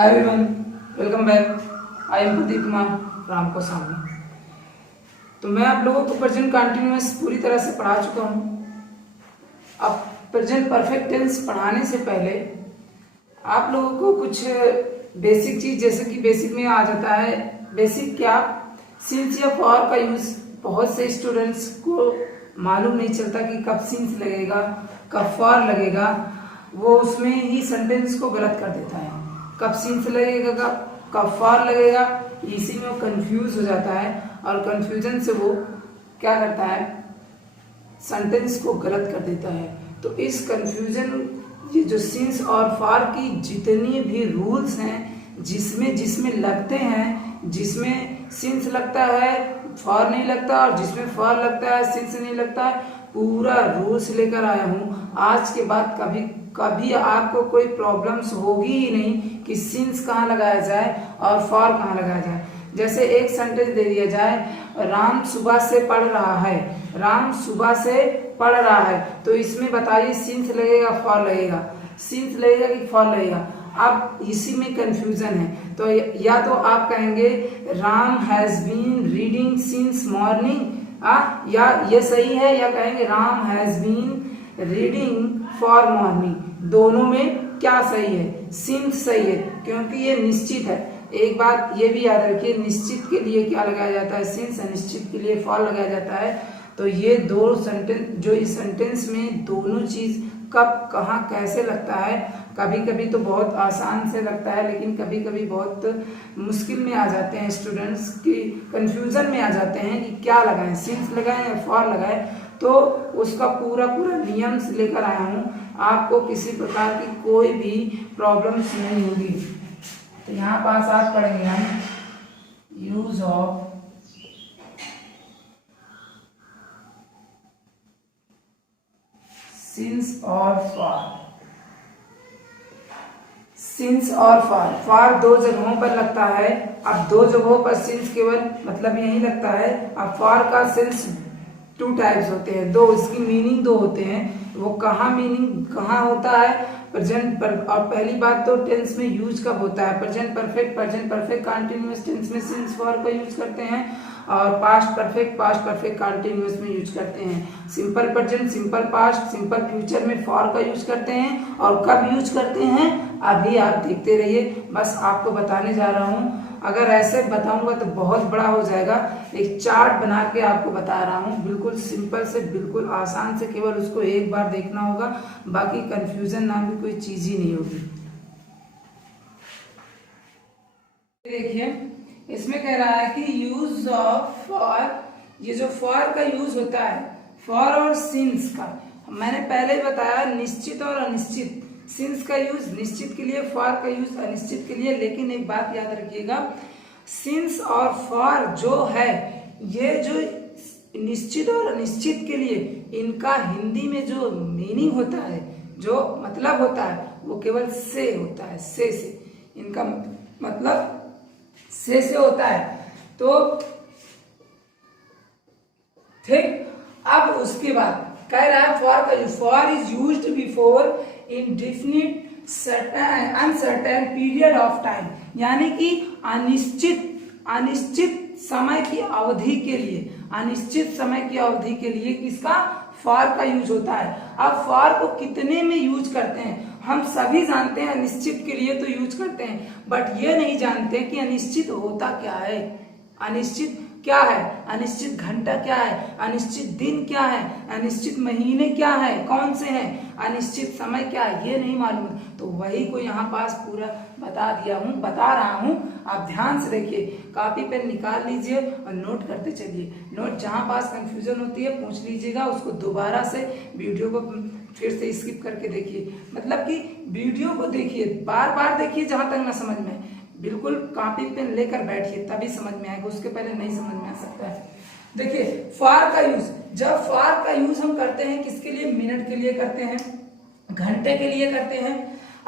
Hi everyone, welcome back. I am Pradeep Kumar Ram को सामने। तो मैं आप लोगों को प्रेजेंट कंटिन्यूअस पूरी तरह से पढ़ा चुका हूँ। अब प्रेजेंट परफेक्ट टेंस पढ़ाने से पहले आप लोगों को कुछ बेसिक चीज, जैसे कि बेसिक में आ जाता है। बेसिक क्या, सिंस या फॉर का यूज बहुत से स्टूडेंट्स को मालूम नहीं चलता कि कब सिंस लगेगा कब फॉर लगेगा। वो उसमें ही सेंटेंस को गलत कर देता है। कब सिंस लगेगा कब फॉर लगेगा, इसी में वो कंफ्यूज हो जाता है और कंफ्यूजन से वो क्या करता है, सेंटेंस को गलत कर देता है। तो इस कंफ्यूजन, ये जो सिंस और फॉर की जितनी भी रूल्स हैं, जिसमें लगते हैं, जिसमें सिंस लगता है फॉर नहीं लगता, और जिसमें फॉर लगता है सिंस नहीं लगता, पूरा रूल्स लेकर आया हूं। आज के बाद कभी आपको कोई प्रॉब्लम्स होगी ही नहीं कि सिंस कहाँ लगाया जाए और फॉर कहाँ लगाया जाए। जैसे एक सेंटेंस दे दिया जाए, राम सुबह से पढ़ रहा है। राम सुबह से पढ़ रहा है, तो इसमें बताइए सिंस लगेगा फॉर लगेगा, सिंस लगेगा कि फॉर लगेगा। अब इसी में कंफ्यूजन है। तो या तो आप कहेंगे Ram has been reading since morning, या ये सही है, या कहेंगे Ram has been reading for morning. दोनों में क्या सही है, सिंस सही है, क्योंकि ये निश्चित है। एक बात ये भी याद रखिए, निश्चित के लिए क्या लगाया जाता है, सिंस, निश्चित के लिए फॉर लगाया जाता है। तो ये दो सेंटेंस, जो इस सेंटेंस में दोनों चीज कब कहाँ कैसे लगता है, कभी कभी तो बहुत आसान से लगता है, लेकिन कभी कभी बहुत मुश्किल में आ जाते हैं स्टूडेंट्स की, कंफ्यूजन में आ जाते हैं कि क्या लगाएं, सिंस लगाएं या फॉर लगाएं। तो उसका पूरा नियम से लेकर आया हूँ, आपको किसी प्रकार की कोई भी प्रॉब्लम्स नहीं होगी। तो यहाँ पास आज पढ़ेंगे हम यूज ऑफ सिंस और फॉर। सिंस और फॉर दो जगहों पर लगता है। अब दो जगहों पर सिंस केवल मतलब यही लगता है। अब फॉर का सिंस टू टाइप्स होते हैं, दो, इसकी मीनिंग दो होते हैं। वो मीनिंग कहाँ होता है, प्रेजेंट पर। और पहली बात तो टेंस में यूज कब होता है, प्रेजेंट परफेक्ट कंटिन्यूअस टेंस में सिंस फॉर का यूज करते हैं, और पास्ट परफेक्ट कंटिन्यूअस में यूज करते हैं। Simple present, simple past, simple future में फॉर का यूज करते हैं। और कब यूज करते हैं अभी आप देखते रहिए, बस आपको बताने जा रहा हूँ। अगर ऐसे बताऊंगा तो बहुत बड़ा हो जाएगा। एक चार्ट बना के आपको बता रहा हूँ, बिल्कुल सिंपल से, बिल्कुल आसान से, केवल उसको एक बार देखना होगा, बाकी कंफ्यूजन नाम की कोई चीज ही नहीं होगी। देखिए, इसमें कह रहा है कि यूज ऑफ फॉर, ये जो फॉर का यूज होता है, फॉर और सिंस का, मैंने पहले ही बताया, निश्चित और अनिश्चित। सिंस का यूज निश्चित के लिए, फॉर का यूज अनिश्चित के लिए। लेकिन एक बात याद रखिएगा, सिंस और फॉर जो है, ये जो निश्चित और अनिश्चित के लिए, इनका हिंदी में जो मीनिंग होता है, जो मतलब होता है, वो केवल से होता है। से इनका मतलब से होता है। तो ठीक, अब उसके बाद कह रहा है फॉर का use, for is used before indefinite uncertain period of time, यानी कि अनिश्चित समय की अवधि के लिए, अनिश्चित समय की अवधि के लिए किसका, फॉर का यूज होता है। अब फॉर को कितने में यूज करते हैं, हम सभी जानते हैं अनिश्चित के लिए तो यूज करते हैं, बट ये नहीं जानते कि अनिश्चित होता क्या है, अनिश्चित क्या है, अनिश्चित घंटा क्या है, अनिश्चित दिन क्या है, अनिश्चित महीने क्या है, कौन से हैं, अनिश्चित समय क्या है, ये नहीं मालूम। तो वही को यहाँ पास पूरा बता रहा हूँ। आप ध्यान से देखिए, कॉपी पेन निकाल लीजिए और नोट करते चलिए। नोट जहाँ पास कंफ्यूजन होती है पूछ लीजिएगा, उसको दोबारा से वीडियो को फिर से स्किप करके देखिए। मतलब कि वीडियो को देखिए, बार बार देखिए, जहां तक ना समझ में, बिल्कुल कॉपी पेन लेकर बैठिए, तभी समझ में आएगा, उसके पहले नहीं समझ में आ सकता है। देखिए, फॉर का यूज, जब फॉर का यूज हम करते हैं किसके लिए, मिनट के लिए करते हैं, घंटे के लिए करते हैं।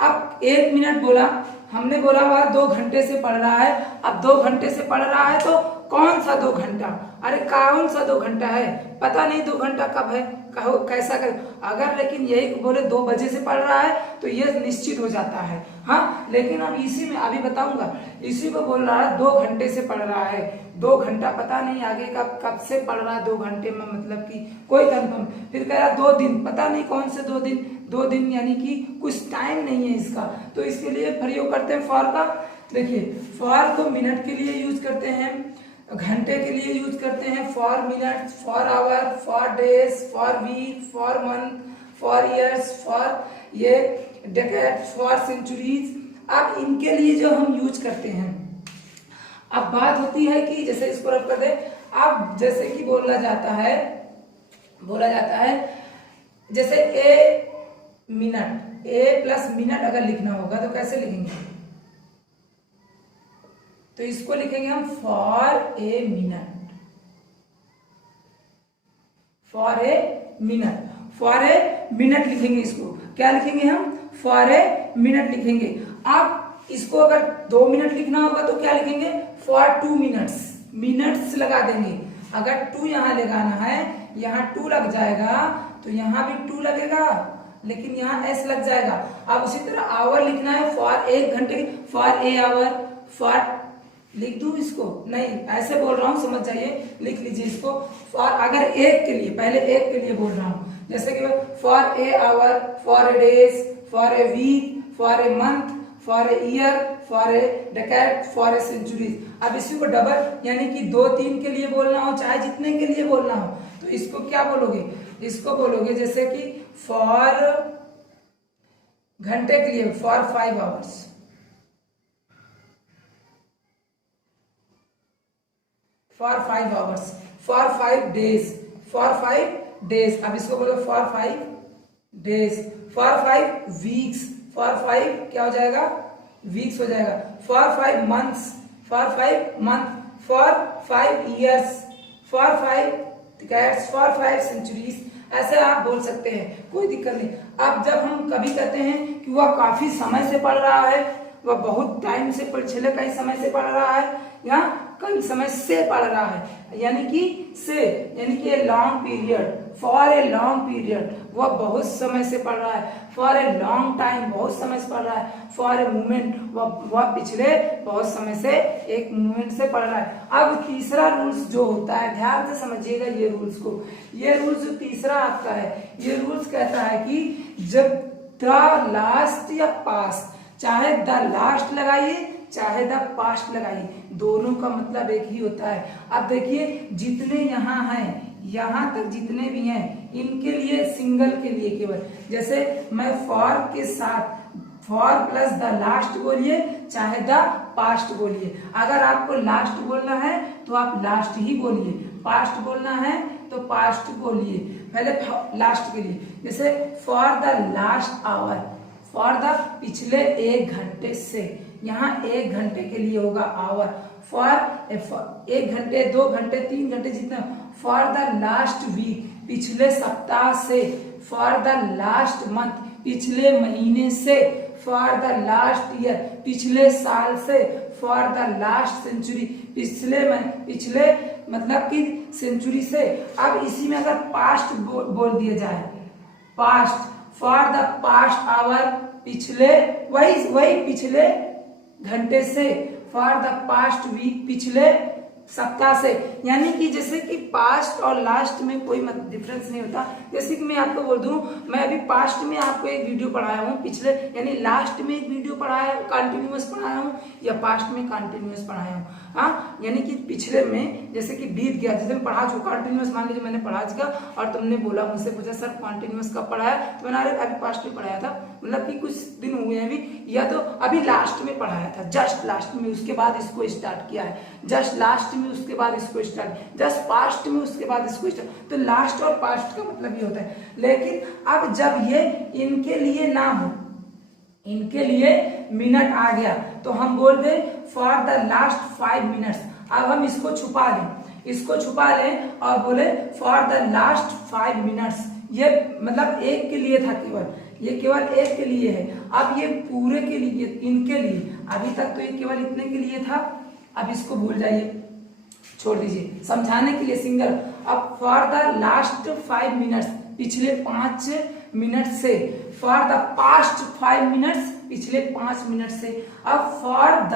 अब 1 मिनट बोला, हमने बोला वह 2 घंटे से पढ़ रहा है। अब 2 घंटे से पढ़ रहा है, तो कौन सा 2 घंटा, अरे कौन सा 2 घंटा है, पता नहीं 2 घंटा कब है, कहो कैसा कर। अगर लेकिन यही बोले 2 बजे से पढ़ रहा है तो ये निश्चित हो जाता है। हाँ, लेकिन अब इसी में अभी बताऊंगा, इसी को बोल रहा है 2 घंटे से पढ़ रहा है। 2 घंटा पता नहीं आगे कब से पढ़ रहा है 2 घंटे में, मतलब कि कोई कंफर्म। फिर कह रहा 2 दिन, पता नहीं कौन से 2 दिन। 2 दिन यानी कि कुछ टाइम नहीं है इसका, तो इसके लिए प्रयोग करते हैं फॉर का। देखिए फॉर को मिनट के लिए यूज करते हैं, घंटे के लिए यूज करते हैं, for minute, for hour, for days, for week, for month, for years, for ये डेकेड, फॉर सेंचुरीज। अब इनके लिए जो हम यूज करते हैं, अब बात होती है कि जैसे इसको रख कर दे, अब जैसे कि बोला जाता है जैसे a minute, A plus minute अगर लिखना होगा तो कैसे लिखेंगे, तो इसको लिखेंगे हम for a minute, for a minute, for a minute लिखेंगे। इसको क्या लिखेंगे हम, फॉर ए मिनट लिखेंगे। अब इसको अगर 2 मिनट लिखना होगा तो क्या लिखेंगे, फॉर 2 मिनट्स, मिनट्स लगा देंगे। अगर 2 यहां लगाना है, यहां 2 लग जाएगा तो यहां भी 2 लगेगा, लेकिन यहाँ एस लग जाएगा। अब उसी तरह आवर लिखना है, फॉर 1 घंटे, फॉर ए आवर, फॉर लिख दूं इसको, नहीं ऐसे बोल रहा हूं, समझ जाइए, लिख लीजिए इसको। फॉर अगर एक के लिए, पहले एक के लिए बोल रहा हूं, जैसे कि for a hour, for a days, for a week, for a month, for a year, for a decade, for a centuries. अब इसी को डबल यानी कि 2-3 के लिए बोलना हो, चाहे जितने के लिए बोलना हो, तो इसको क्या बोलोगे, इसको बोलोगे जैसे कि फॉर घंटे के लिए for 5 hours, for 5 hours, for 5 days, for 5 days. अब इसको बोलो for 5 days, for 5 weeks, for 5 क्या हो जाएगा, वीक्स हो जाएगा, for 5 months, for 5 month, for 5 years, for 5 decades, for 5 centuries. ऐसे आप बोल सकते हैं, कोई दिक्कत नहीं। अब जब हम कभी कहते हैं कि वह काफी समय से पढ़ रहा है, वह बहुत टाइम से पिछले कई समय से पढ़ रहा है, या कई समय से पढ़ रहा है, यानी कि से यानी कि a long period, for a long period, वह बहुत समय से पढ़ रहा है, फॉर ए लॉन्ग टाइम, बहुत समय से पढ़ रहा है, फॉर ए मोमेंट, वह पिछले बहुत समय से एक मोमेंट से पढ़ रहा है। अब तीसरा रूल्स जो होता है, ध्यान से समझिएगा ये रूल्स को, ये रूल्स जो तीसरा आता है, ये रूल्स कहता है कि जब द लास्ट या पास्ट, चाहे द लास्ट लगाइए चाहे द पास्ट लगाइए, दोनों का मतलब एक ही होता है। अब देखिए जितने यहाँ हैं, यहाँ तक जितने भी हैं, इनके लिए सिंगल के लिए केवल, जैसे मैं फॉर के साथ फॉर प्लस द लास्ट बोलिए चाहे द पास्ट बोलिए। अगर आपको लास्ट बोलना है तो आप लास्ट ही बोलिए, पास्ट बोलना है तो पास्ट बोलिए। पहले लास्ट के लिए, जैसे for the last hour, for the पिछले 1 घंटे से, यहाँ 1 घंटे के लिए होगा आवर, फॉर 1 घंटे 2 घंटे 3 घंटे जितना, फॉर द लास्ट वीक, पिछले सप्ताह से, फॉर द लास्ट मंथ, पिछले महीने से, फॉर द लास्ट ईयर, पिछले साल से, फॉर द लास्ट सेंचुरी, पिछले मतलब कि सेंचुरी से। अब इसी में अगर पास्ट बोल दिया जाए, past, for the past hour, पिछले वही पिछले घंटे से, फॉर द पास्ट वीक, पिछले सप्ताह से। यानी कि जैसे कि पास्ट और लास्ट में कोई डिफरेंस नहीं होता। जैसे कि मैं आपको बोल दूं, मैं अभी पास्ट में आपको एक वीडियो पढ़ाया हूँ, पिछले यानी लास्ट में एक वीडियो पढ़ाया हूँ, कंटिन्यूअस पढ़ाया हूँ, या पास्ट में कंटिन्यूअस पढ़ाया हूँ। हाँ, यानी कि पिछले में जैसे कि बीत गया, जैसे मैं पढ़ा चुका कंटिन्यूअस, मान लीजिए मैंने पढ़ा चुका और तुमने बोला, मुझसे पूछा सर कंटिन्यूअस कब पढ़ाया, तो मैंने अभी पास्ट में पढ़ाया था, मतलब कि कुछ दिन हुए हैं अभी, या तो अभी लास्ट में पढ़ाया था, जस्ट लास्ट में, उसके बाद इसको स्टार्ट किया है, जस्ट लास्ट में उसके बाद इसको स्टार्ट, जस्ट पास्ट में उसके बाद इसको स्टार्ट। तो लास्ट और पास्ट का मतलब ये होता है। लेकिन अब जब ये इनके लिए ना हो, इनके लिए मिनट आ गया, तो हम बोल दें फॉर द लास्ट 5 मिनट्स। अब हम इसको छुपा लें, इसको छुपा लें और बोले फॉर द लास्ट 5 मिनट्स। ये मतलब एक के लिए था केवल, ये केवल एक के लिए है। अब ये पूरे के लिए, इनके लिए, अभी तक तो ये केवल इतने के लिए था, अब इसको भूल जाइए, छोड़ दीजिए, समझाने के लिए सिंगल। अब फॉर द लास्ट 5 मिनट्स, पिछले 5 मिनट से, फॉर द पास्ट 5 मिनट्स, पिछले 5 मिनट से। अब फॉर द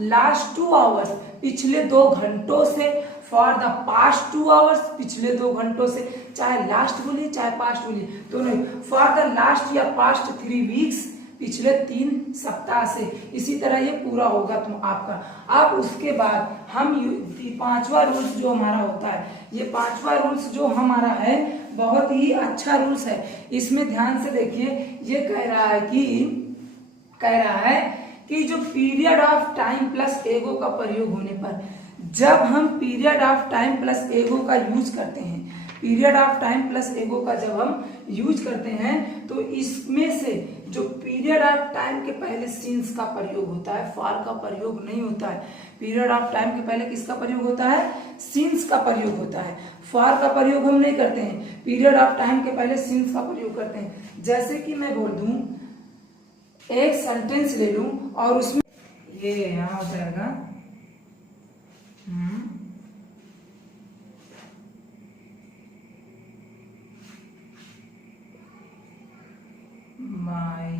लास्ट 2 आवर्स, पिछले 2 घंटों से, फॉर द पास्ट 2 आवर्स, पिछले 2 घंटों से, चाहे लास्ट बोलिए चाहे पास्ट बोलिए दोनों। फॉर द लास्ट या पास्ट 3 वीक्स, पिछले 3 सप्ताह से। इसी तरह ये पूरा होगा तुम आपका। अब उसके बाद हम 5वां रूल्स जो हमारा होता है, ये 5वां रूल्स जो हमारा है बहुत ही अच्छा रूल्स है। इसमें ध्यान से देखिए, ये कह रहा है कि जो पीरियड ऑफ टाइम प्लस एगो का प्रयोग होने पर, जब हम पीरियड ऑफ टाइम प्लस एगो का यूज करते हैं, पीरियड ऑफ टाइम प्लस एगो का जब हम यूज करते हैं तो इसमें से जो पीरियड ऑफ टाइम के पहले सिंस का प्रयोग होता है, फॉर का प्रयोग नहीं होता है। पीरियड ऑफ टाइम के पहले किसका प्रयोग होता है? सिंस का प्रयोग होता है। फॉर का प्रयोग हम नहीं करते हैं, पीरियड ऑफ टाइम के पहले सिंस का प्रयोग करते हैं। जैसे कि मैं बोल दूं, एक सेंटेंस ले लूं और उसमें ये यहां हो जाएगा my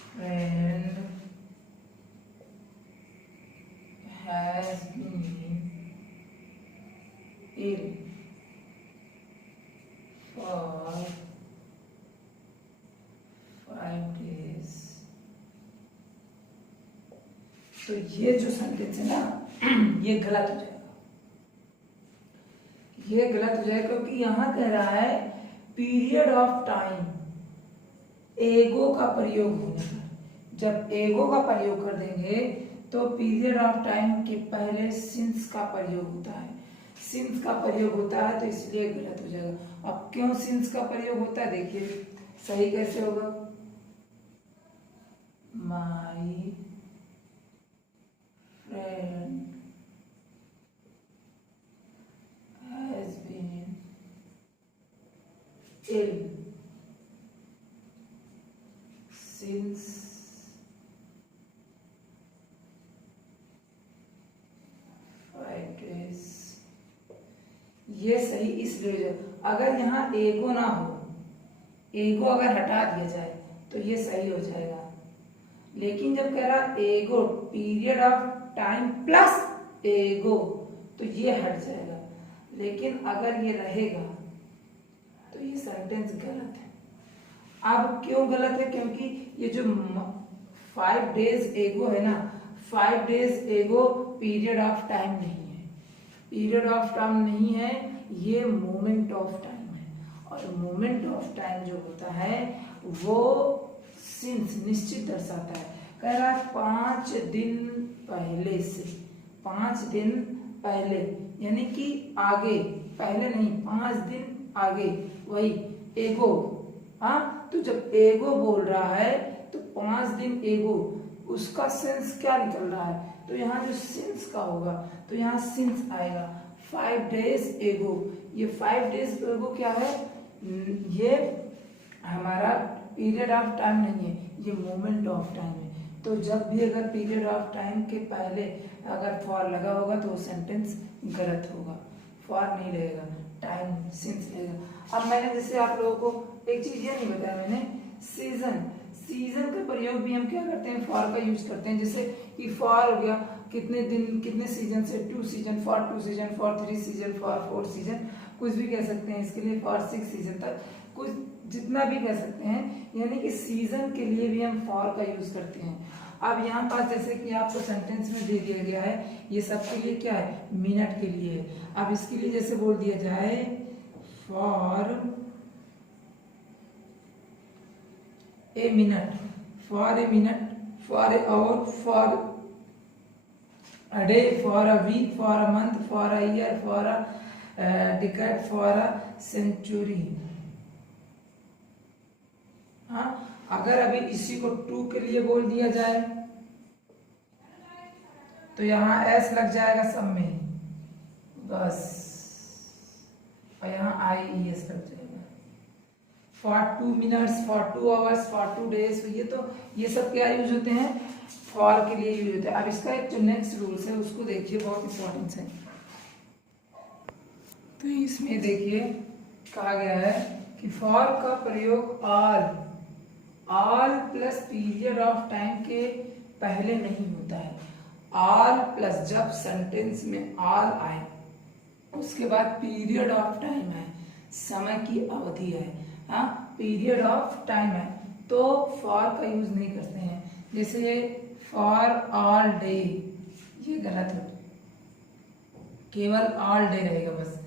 friend has been ill for 5 days। तो ये जो सेंटेंस है ना, ये गलत हो जाएगा, ये गलत हो जाएगा क्योंकि यहां कह रहा है पीरियड ऑफ टाइम एगो का प्रयोग होने पर। जब एगो का प्रयोग कर देंगे तो पीरियड ऑफ टाइम के पहले सिंस का प्रयोग होता है, सिंस का प्रयोग होता है, तो इसलिए गलत हो जाएगा। अब क्यों सिंस का प्रयोग होता है देखिए सही कैसे होगा। My friend has been ill since 5 days। ये सही इसलिए, अगर यहाँ एगो ना हो, एगो अगर हटा दिया जाए तो ये सही हो जाएगा। लेकिन जब कह रहा एगो पीरियड ऑफ टाइम प्लस एगो तो ये हट जाएगा। लेकिन अगर ये रहेगा तो ये सेंटेंस गलत है। अब क्यों गलत है? क्योंकि ये जो 5 डेज एगो है ना, 5 डेज एगो पीरियड ऑफ टाइम नहीं है, पीरियड ऑफ टाइम नहीं है, ये मोमेंट ऑफ टाइम है। और मोमेंट ऑफ टाइम जो होता है वो सिंस निश्चित दर्शाता है। कह रहा है 5 दिन पहले से, 5 दिन पहले यानी कि आगे, पहले नहीं 5 दिन आगे, वही एगो। हाँ, तो जब एगो बोल रहा है तो 5 दिन एगो, उसका सेंस क्या निकल रहा है? तो यहाँ जो सिंस का होगा तो यहाँ सिंस आएगा। 5 डेज एगो, ये 5 डेज एगो क्या है? ये हमारा पीरियड ऑफ टाइम नहीं है, ये मोमेंट ऑफ टाइम है। तो जब भी अगर पीरियड ऑफ टाइम के पहले अगर फॉर लगा होगा तो वो सेंटेंस गलत होगा, फॉर नहीं रहेगा, टाइम सिंस रहेगा। अब मैंने जैसे आप लोगों को एक चीज ये नहीं बताया मैंने, सीजन, सीजन का प्रयोग भी हम क्या करते हैं? फॉर का यूज करते हैं। जैसे कि फॉर हो गया कितने दिन, कितने सीजन से, 2 season, for 2 season, for 3 season, for 4 season, कुछ भी कह सकते हैं इसके लिए, फॉर 6 सीजन तक, कुछ जितना भी कह सकते हैं। यानी कि सीजन के लिए भी हम फॉर का यूज करते हैं। अब यहाँ पास जैसे कि आपको सेंटेंस में दे दिया गया है, ये सब के लिए क्या है? मिनट के लिए है। अब इसके लिए जैसे बोल दिया जाए for a minute, for a minute, for a hour, for a day, for a week, for a month, for a year, for a decade, for a century. हाँ, अगर अभी इसी को 2 के लिए बोल दिया जाए तो यहाँ एस लग जाएगा सब में बस, और यहाँ आई ई एस लग जाएगा। For 2 minutes, for 2 hours, for 2 days, ये तो ये सब क्या यूज होते हैं? फॉर के लिए यूज होता है। अब इसका एक जो नेक्स्ट रूल्स है उसको देखिए, बहुत इंपॉर्टेंट है। तो इसमें देखिए कहा गया है कि फॉर का प्रयोग all plus period of time के पहले नहीं होता है। ऑल प्लस जब सेंटेंस में ऑल आए, उसके बाद पीरियड ऑफ टाइम है, समय की अवधि है, हाँ पीरियड ऑफ टाइम है, तो फॉर का यूज नहीं करते हैं। जैसे फॉर ऑल डे, ये गलत है, केवल ऑल डे रहेगा बस।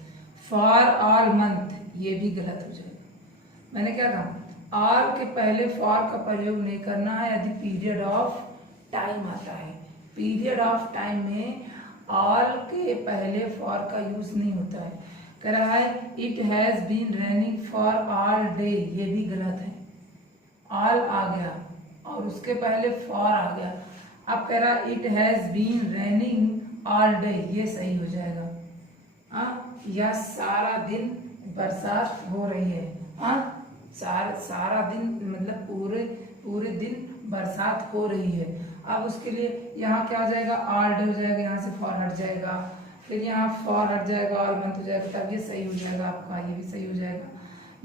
फॉर ऑल मंथ, ये भी गलत हो जाएगा। मैंने क्या कहा, ऑल के पहले फॉर का प्रयोग नहीं करना है यदि पीरियड ऑफ टाइम आता है। पीरियड ऑफ टाइम में ऑल के पहले फॉर का यूज नहीं होता है। कह रहा है it has been raining for all day, ये भी गलत है। ऑल आ गया और उसके पहले फॉर आ गया। अब कह रहा है it has been raining all day, ये सही हो जाएगा। या सारा दिन बरसात हो रही है, सारा दिन मतलब पूरे दिन बरसात हो रही है। अब उसके लिए यहाँ क्या हो जाएगा, ऑल डे हो जाएगा, यहाँ से फॉर हट जाएगा, फिर यहाँ फॉर हट जाएगा, ऑल मंथ हो जाएगा, तब ये सही हो जाएगा आपका, ये भी सही हो जाएगा।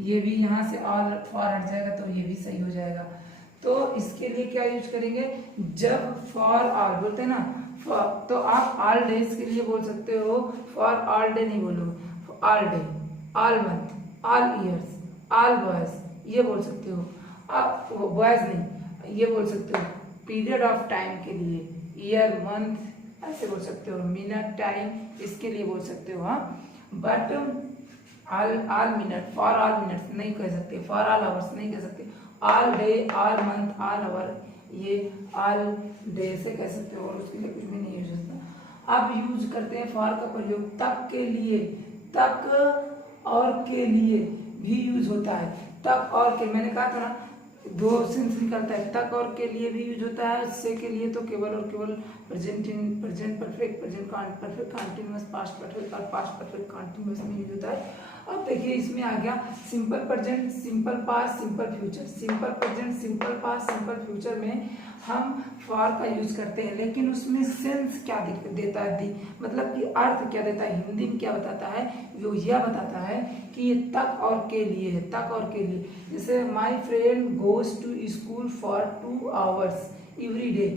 ये भी यहाँ से ऑल फॉर हट जाएगा तो ये भी सही हो जाएगा। तो इसके लिए क्या यूज करेंगे, जब फॉर ऑल बोलते हैं ना, तो आप ऑल डेज के लिए बोल सकते हो, फॉर ऑल डे नहीं बोलोगे, all day, all month, all years, all boys, ये बोल सकते हो। आप बॉयज नहीं, ये बोल सकते हो पीरियड ऑफ टाइम के लिए, ईयर मंथ ऐसे बोल सकते हो, मिनट टाइम इसके लिए बोल सकते हो। हाँ but all minute, for all minutes नहीं कह सकते, फॉर ऑल आवर्स नहीं कह सकते, all day, all month, all hour, ये ऑल डे से कह सकते हो, और उसके लिए कुछ भी नहीं यूज होता। अब यूज करते हैं फॉर का प्रयोग तक के लिए, तक और के लिए भी यूज होता है। तक और के, मैंने कहा था ना दो सेंस निकलता है, तक और के लिए भी यूज होता है, से के लिए तो केवल और केवल present perfect, present perfect continuous, past perfect और पास्ट परफेक्ट कंटीन्यूअस में यूज होता है। अब देखिए इसमें आ गया simple present, simple past, simple future. Simple present, simple past, simple future में हम फॉर का यूज करते हैं, लेकिन उसमें सेंस क्या देता है, मतलब कि अर्थ क्या देता है, हिंदी में क्या बताता है, वो यह बताता है कि ये तक और के लिए है, तक और के लिए। जैसे my friend goes to school for 2 hours every day,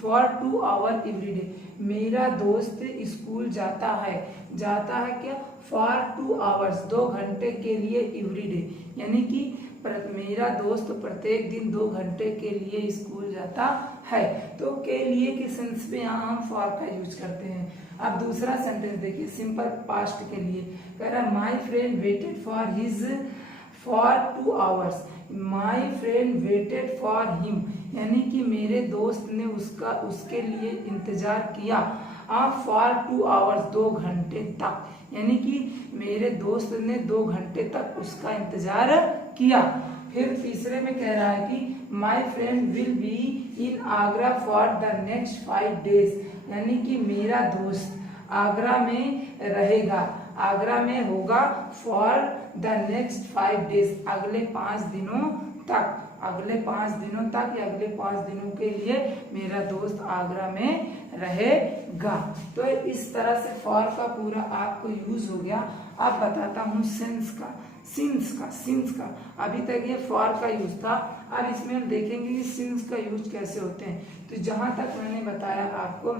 for 2 hours every day, मेरा दोस्त स्कूल जाता है क्या, फॉर 2 hours 2 घंटे के लिए एवरी डे, यानी कि मेरा दोस्त प्रत्येक दिन 2 घंटे के लिए स्कूल जाता है। तो के लिए के सेंस में यहाँ हम फॉर का यूज करते हैं। अब दूसरा सेंटेंस देखिए, सिंपल पास्ट के लिए कह रहा है my friend waited for 2 hours, my friend waited for him, यानी कि मेरे दोस्त ने उसके लिए इंतजार किया फॉर 2 hours 2 घंटे तक, यानी कि मेरे दोस्त ने 2 घंटे तक उसका इंतजार किया। फिर तीसरे में कह रहा है कि my friend will be in Agra for the next 5 days, यानी कि मेरा दोस्त आगरा में रहेगा, आगरा में होगा फॉर द नेक्स्ट 5 days, अगले 5 दिनों तक, अगले 5 दिनों तक या अगले 5 दिनों के लिए मेरा दोस्त आगरा में रहेगा। तो इस तरह से फॉर का पूरा आपको यूज हो गया। अब बताता हूँ सिंस का। अभी तक ये फॉर का यूज था, अब इसमें हम देखेंगे कि सिंस का यूज कैसे होते हैं। तो जहां तक मैंने बताया आपको,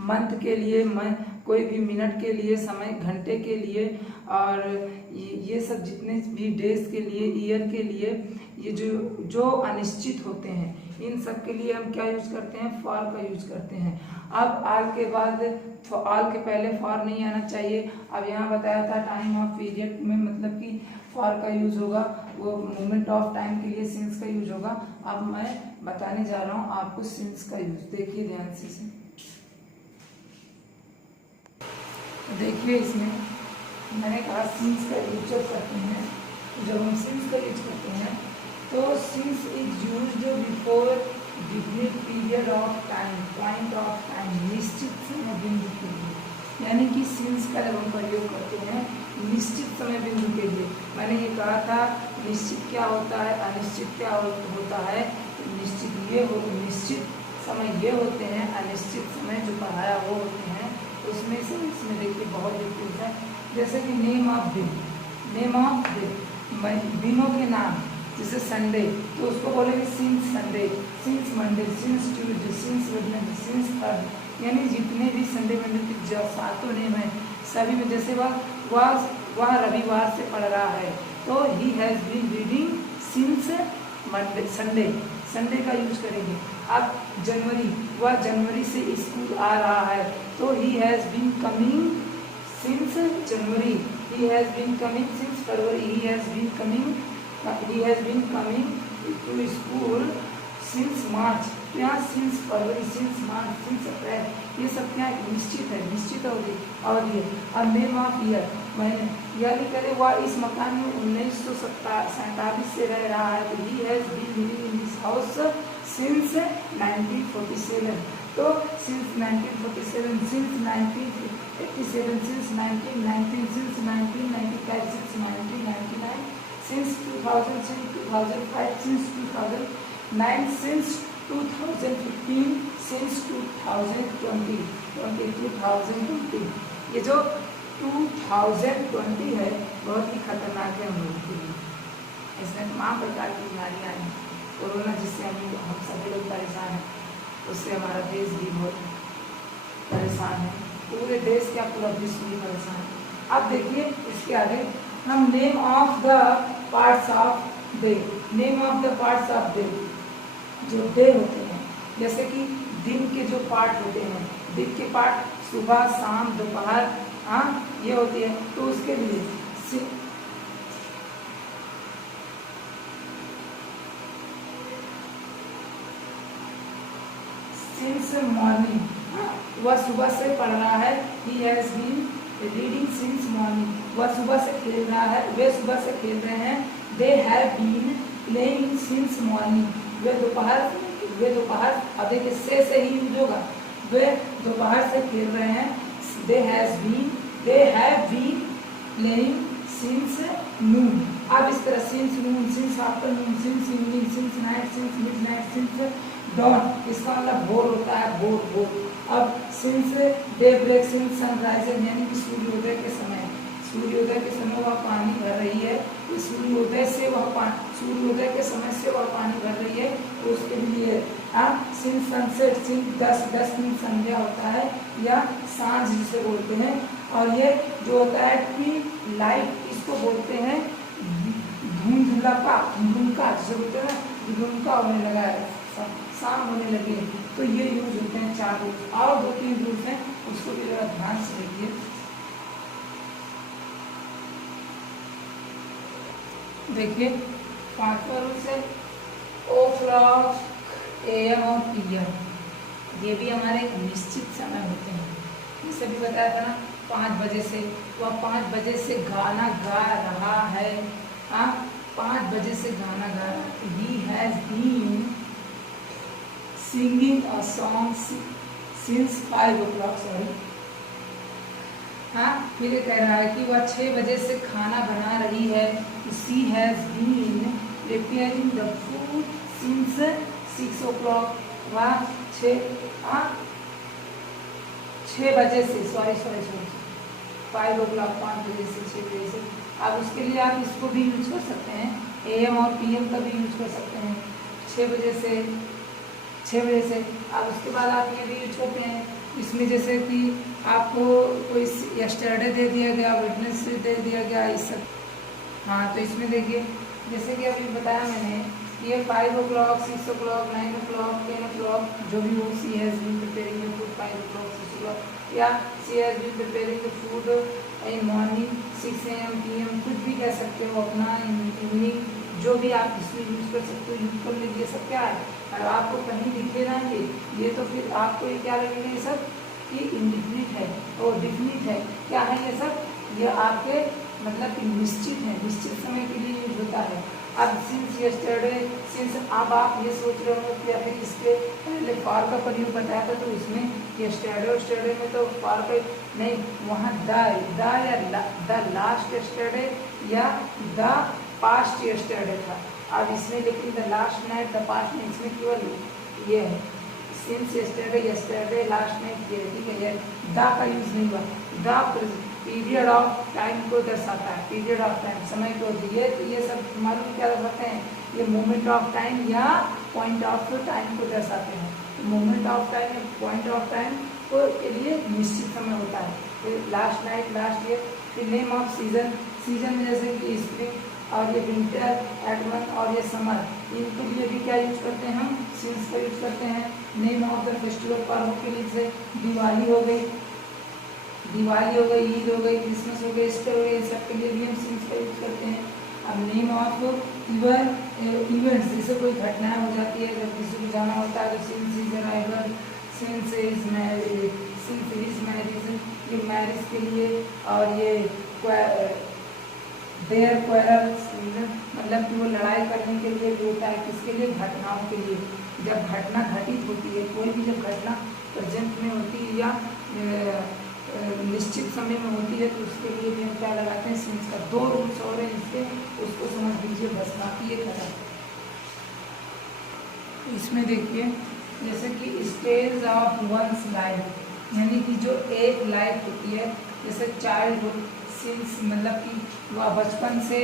मंथ के लिए, कोई भी मिनट के लिए, समय घंटे के लिए, और ये सब जितने भी डेज के लिए, ईयर के लिए, ये जो अनिश्चित होते हैं, इन सब के लिए हम क्या यूज करते हैं, फॉर का यूज करते हैं। अब आल के बाद, आल के पहले फॉर नहीं आना चाहिए। अब यहाँ बताया था टाइम ऑफ पीरियड में मतलब कि फॉर का यूज होगा, वो मोमेंट ऑफ टाइम के लिए सिंस का यूज होगा। अब मैं बताने जा रहा हूँ आपको सिंस का यूज, देखिए ध्यान से। देखिए इसमें मैंने कहा सिंस का यूज जब करते हैं, जब हम सिंस का यूज करते हैं तो since is used before definite period of time, point of time, निश्चित समय बिंदु के लिए, यानी कि सिंस का जब हम प्रयोग करते हैं निश्चित समय बिंदु के लिए। मैंने ये कहा था निश्चित क्या होता है, अनिश्चित क्या होता है। निश्चित ये हो, निश्चित समय ये होते हैं, अनिश्चित समय जो पढ़ाया वो होते हैं। उसमें से इसमें देखिए बहुत डिफरेंस है। जैसे कि name of day, name of day दिनों के नाम, जैसे संडे तो उसको बोलेंगे since Sunday, since Monday, since Tuesday, since Wednesday, since third. यानी जितने भी संडे मंडे के जो 7 नेम है सभी में, जैसे वह रविवार से पढ़ रहा है तो he has been reading since Monday, Sunday, Sunday का यूज करेंगे। अब जनवरी, वह जनवरी से स्कूल आ रहा है तो he has been coming since January, he has been coming since February, he has been coming to school since March। यहाँ since फरवरी, since मार्च, since अप्रैल, ये सब क्या निश्चित है, निश्चित अवधि है। अब नेम ऑफ ईयर, महीने, यानी करें वह इस मकान में 1947 से रह रहा है तो he has been living in this house since 1947। तो since 1947, since 1987, since 1919, since 1995, since 1999, since 2000, since 2005, since 2009, since 2015, since 2020, 2020। ये जो 2020 है बहुत ही खतरनाक है हम लोगों के लिए। इसमें तमाम प्रकार की बीमारियाँ हैं, कोरोना जिससे हम सभी लोग परेशान हैं, उससे हमारा देश भी बहुत परेशान है, पूरे देश क्या पूरा विश्व भी परेशान है। अब देखिए इसके आगे हम name of the parts of day, name of the parts of day, जो डे होते हैं, जैसे कि दिन के जो पार्ट होते हैं, दिन के पार्ट सुबह, शाम, दोपहर, हाँ ये होती है। तो उसके लिए सिंस मॉर्निंग, वह सुबह से पढ़ रहा है, he has been reading since morning, वह सुबह से खेल रहा है, वे सुबह से खेल रहे हैं। They have been playing since morning, वे दोपहर, अब देखिए से ही यूज होगा, वे दोपहर से खेल रहे हैं। They have been playing since noon. अब इस तरह since noon, since afternoon, since evening, since night, since midnight, since dawn, इसका मतलब भोर होता है, भोर। अब since daybreak, since sunrise, यानी कि सूर्योदय के समय वह पानी भर रही है, सूर्योदय के समय से वह पानी भर रही है, तो उसके लिए सिंस सनसेट, सिंस 10 दिन संध्या होता है या सांझ जिसे बोलते हैं। और ये जो होता है कि लाइट, इसको बोलते हैं धुंधुका जिसे बोलते हैं ना, धुंधुका होने लगा है, शाम होने लगी, तो ये यूज होते हैं 4 रूल्स। और 2-3 रूल्स हैं, उसको भी जरा ध्यान से देखिए। देखिए 5वां रूल्स है o'clock, AM और PM, ये भी हमारे निश्चित समय होते हैं। जैसे भी बताया था ना, 5 बजे से, वह 5 बजे से गाना गा रहा है, 5 बजे से गाना गा रहा है। He has been singing a song since 5 o'clock, फिर ये कह रहा है कि वह 6 बजे से खाना बना रही है। She has been preparing the food since 6 o'clock, वह 6 बजे से, सॉरी 5 o'clock, 5 बजे से, 6 बजे से। अब उसके लिए आप इसको भी यूज कर सकते हैं, AM और PM का भी यूज कर सकते हैं, 6 बजे से। अब उसके बाद आप ये भी यूज करते हैं इसमें, जैसे कि आपको कोई यस्टरडे दे दिया गया, वेडनेसडे दे दिया गया, इस सब। तो इसमें देखिए जैसे कि अभी बताया मैंने, ये 5 o'clock, 6 o'clock, 9 o'clock, 10 o'clock, जो भी हो, she has been preparing the food 5 o'clock, 6 o'clock, या she has been preparing the food in morning 6 AM, PM, कुछ भी कह सकते हो अपना, इवनिंग, जो भी आप इसमें यूज कर सकते हो, यूज कर लीजिए। सब क्या है, अगर आपको कहीं दिखे ना ये तो फिर आपको ये क्या लगेगा, ये सब कि इंडिफिनिट है और डिफिनिट है। क्या है ये सब, ये आपके मतलब निश्चित है, निश्चित समय के लिए यूज होता है। अब सिंस यस्टरडे, सिंस, अब आप ये सोच रहे हो कि अभी इसके पहले फॉर का प्रयोग बताया था, तो इसमें यस्टरडे में तो फॉर का नहीं, वहाँ द या द लास्ट यस्टरडे या द पास्ट यस्टरडे था। अब इसमें लेकिन the last night, the past night, इसमें केवल ये है सिंस यस्टरडे लास्ट नाइट ये, ठीक है, ये द का यूज नहीं हुआ। द पीरियड ऑफ टाइम को दर्शाता है, पीरियड ऑफ टाइम समय को दिए, तो ये सब मालूम क्या करते हैं, ये मोमेंट ऑफ टाइम या पॉइंट ऑफ टाइम को दर्शाते हैं। मोमेंट ऑफ टाइम या पॉइंट ऑफ टाइम को के लिए निश्चित समय होता है। फिर लास्ट नाइट, लास्ट ईयर। फिर नेम ऑफ सीजन, सीजन में जैसे कि स्प्रिंग और ये विंटर, एटमन और ये समर, इनके लिए भी क्या यूज करते हैं हम, सिंस का यूज करते हैं। नेम ऑफ द फेस्टिवल, पर्व के लिए जैसे दिवाली हो गई, दिवाली हो गई, ईद हो गई, क्रिसमस हो गई, ईस्टर हो गई, इन सब के लिए भी हम सिंस का यूज करते हैं। अब नेम ऑफ इवेंट्स, जैसे कोई घटनाएं हो जाती है, जब किसी को जाना होता है तो since is arrival, since is marriage, since is marriage, ये मैरिज के लिए। और ये देयर क्वेरल्स, मतलब कि वो लड़ाई करने के लिए भी होता है, किसके लिए, घटनाओं के लिए। जब घटना घटित होती है, कोई भी जब घटना प्रेजेंट में होती है या निश्चित समय में होती है, तो उसके लिए भी हम क्या लगाते हैं, सिंस का। दो रूल्स और हैं इसके, उसको समझ लीजिए बस, बाकी ये खत्म। इसमें देखिए जैसे कि स्टेज ऑफ वंस लाइफ, यानी कि जो एक लाइफ होती है, जैसे चाइल्डहुड, सिंस मतलब कि वह बचपन से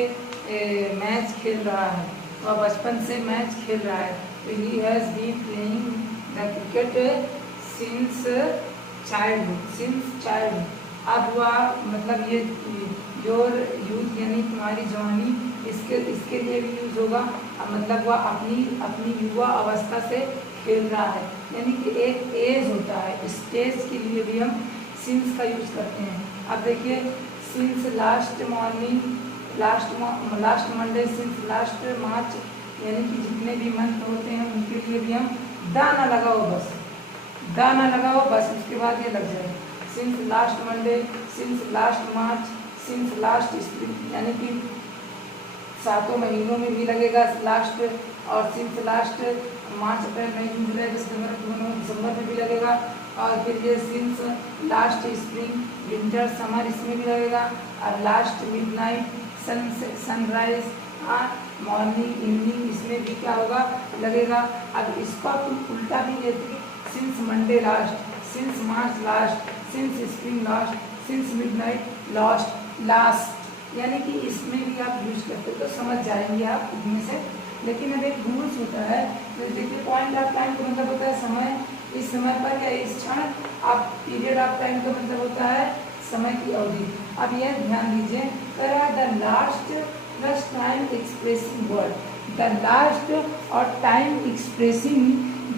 मैच खेल रहा है, वह बचपन से मैच खेल रहा है, तो he has been playing the cricket since childhood, since childhood. अब वह मतलब ये योर यूथ यानी तुम्हारी जवानी, इसके लिए भी यूज होगा। अब मतलब वह अपनी युवा अवस्था से खेल रहा है, यानी कि एक एज होता है, स्टेज के लिए भी हम सिंस का यूज करते हैं। अब देखिए since last morning, last Monday, since last मार्च, यानी कि जितने भी मंथ होते हैं उनके लिए भी हम द ना लगाओ बस, द ना लगाओ बस, उसके बाद ये लग जाए। Since last Monday, since last मार्च, सिंस लास्ट स्प्रिंग, यानी कि 7 महीनों में भी लगेगा लास्ट, और सिंस लास्ट मार्च, अप्रैल, मई, जून, जुलाई, दिसंबर में भी लगेगा। और फिर ये since last spring, winter, summer, इसमें भी लगेगा। और last midnight, sunrise, morning, evening, इसमें भी क्या होगा, लगेगा। अब इसका तुम उल्टा भी लेते, सिंस मंडे लास्ट, सिंस मार्च last, since spring last, since midnight last, यानी कि इसमें भी आप यूज करते हो, तो समझ जाएंगे आप इनमें से। लेकिन अब एक रूल्स होता है, तो देखिए पॉइंट ऑफ टाइम का मतलब होता है समय, इस समय पर या इस क्षण। अब पीरियड ऑफ टाइम का मतलब होता है समय की अवधि। अब यह ध्यान दीजिए, the last plus time expressing word, the last और टाइम एक्सप्रेसिंग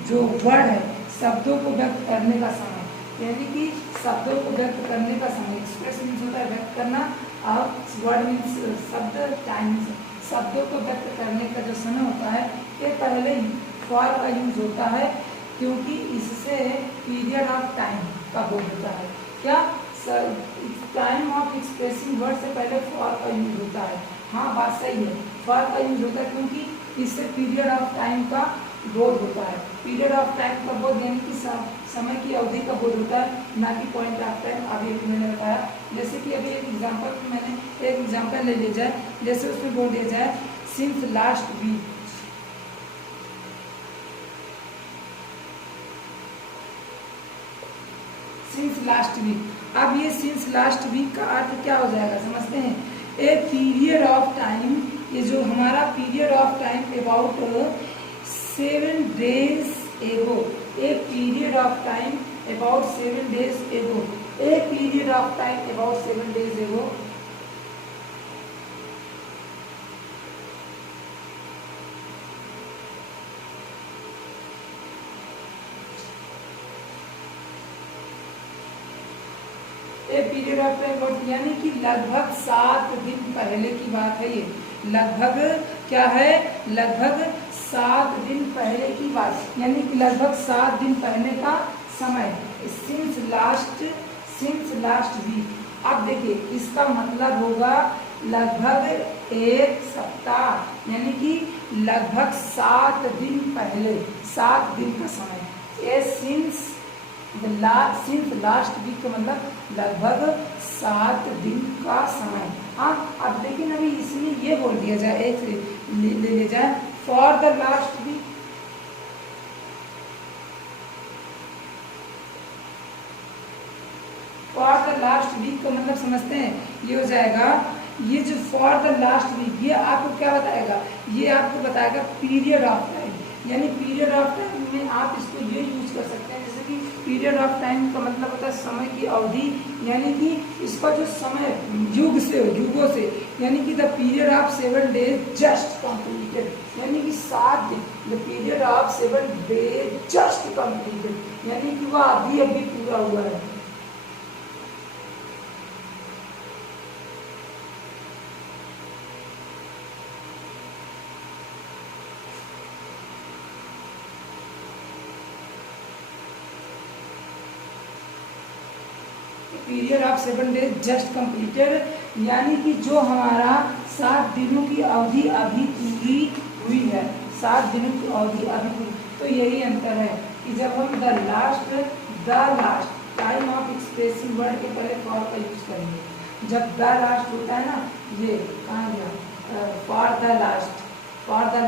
जो वर्ड है, शब्दों को व्यक्त करने का समय, यानी कि शब्दों को व्यक्त करने का समय। एक्सप्रेस मीन्स होता है व्यक्त करना, और वर्ड मीन्स शब्द, टाइम शब्दों को व्यक्त करने का जो समय होता है, ये पहले फॉर का यूज होता है, क्योंकि इससे पीरियड ऑफ टाइम का बोध होता है। क्या टाइम ऑफ एक्सप्रेसिंग वर्ड से पहले फॉर का यूज होता है। हाँ बात सही है, फॉर का यूज होता है क्योंकि इससे पीरियड ऑफ टाइम का बोध होता है। पीरियड ऑफ टाइम का बोध यानी कि समय की अवधि का बोध होता है, ना कि पॉइंट ऑफ टाइम। अभी मैंने बताया, जैसे कि अभी एक एग्जांपल ले लिया जाए, जैसे उसमें बोल दिया जाए since last week, since last week. अब ये सिंस लास्ट वीक का अर्थ क्या हो जाएगा समझते हैं, ए पीरियड ऑफ टाइम, ये जो हमारा period of time about 7 days ago, a period of time about 7 days ago, a period of time about 7 days ago, a period of time, यानी कि लगभग 7 दिन पहले की बात है। ये लगभग क्या है, लगभग 7 दिन पहले की बात, यानी कि लगभग 7 दिन पहले का समय। Since last week. अब देखिए इसका मतलब होगा लगभग 1 सप्ताह, यानी कि लगभग 7 दिन पहले, 7 दिन का समय। ये सिंस लास्ट वीक का मतलब लगभग 7 दिन का समय। हाँ अब लेकिन अभी इसमें ये बोल दिया जाए, एक ले जाए for the last week, week का मतलब समझते हैं, ये हो जाएगा, ये जो फॉर द लास्ट वीक, ये आपको क्या बताएगा, ये आपको बताएगा पीरियड ऑफ टाइम, यानी पीरियड ऑफ टाइम में आप इसको ये यूज कर सकते हैं, जैसे कि पीरियड ऑफ टाइम का मतलब होता है समय की अवधि, यानी कि इसका जो समय युग से युगों से, यानी कि the period of 7 days just completed, यानी कि 7 दिन, the period of 7 days just completed, यानी कि वह अभी पूरा हुआ है। Period of 7 days just completed, यानी कि जो हमारा 7 दिनों की अवधि अभी पूरी हुई है, 7 दिनों की अवधि अभी पूरी। तो यही अंतर है कि जब हम the last time of expressing word के पहले फॉर का यूज करेंगे, जब द लास्ट होता है ना, ये कहाँ गया, फॉर द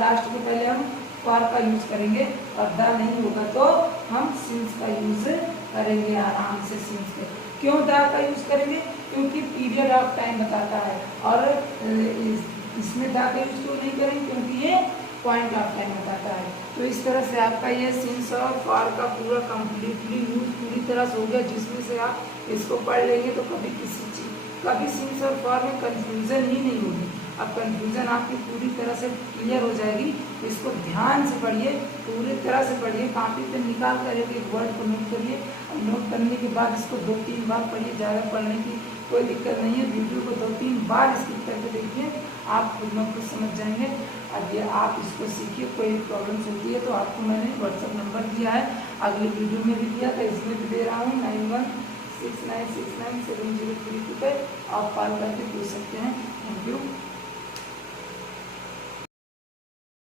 लास्ट के पहले हम फॉर का यूज करेंगे, और द नहीं होगा तो हम सिंस का यूज करेंगे आराम से, सिंस के। क्यों द का यूज करेंगे, क्योंकि पीरियड ऑफ टाइम बताता है, और इसमें द का यूज क्यों नहीं करेंगे, क्योंकि ये पॉइंट ऑफ टाइम बताता है। तो इस तरह से आपका ये सिंस और फॉर का पूरा कंप्लीटली यूज पूरी तरह से हो गया, जिसमें से आप इसको पढ़ लेंगे तो कभी कभी सिंस और फॉर में कंफ्यूजन ही नहीं होगी। अब कंफ्यूजन आपकी पूरी तरह से क्लियर हो जाएगी, तो इसको ध्यान से पढ़िए, पूरी तरह से पढ़िए, कॉपी पे निकाल कर एक वर्ड को नोट करिए, और नोट करने के बाद इसको 2-3 बार पढ़िए, ज़्यादा पढ़ने की कोई दिक्कत नहीं है। वीडियो को 2-3 बार स्किप करके देखिए, आप खुद में खुद समझ जाएंगे। अब ये आप इसको सीखिए, कोई प्रॉब्लम्स होती है तो आपको मैंने व्हाट्सअप नंबर दिया है, अगली वीडियो में भी दिया था, इसमें भी दे रहा हूँ, 9169697032 पे आप कॉल करके पूछ सकते हैं। Thank you.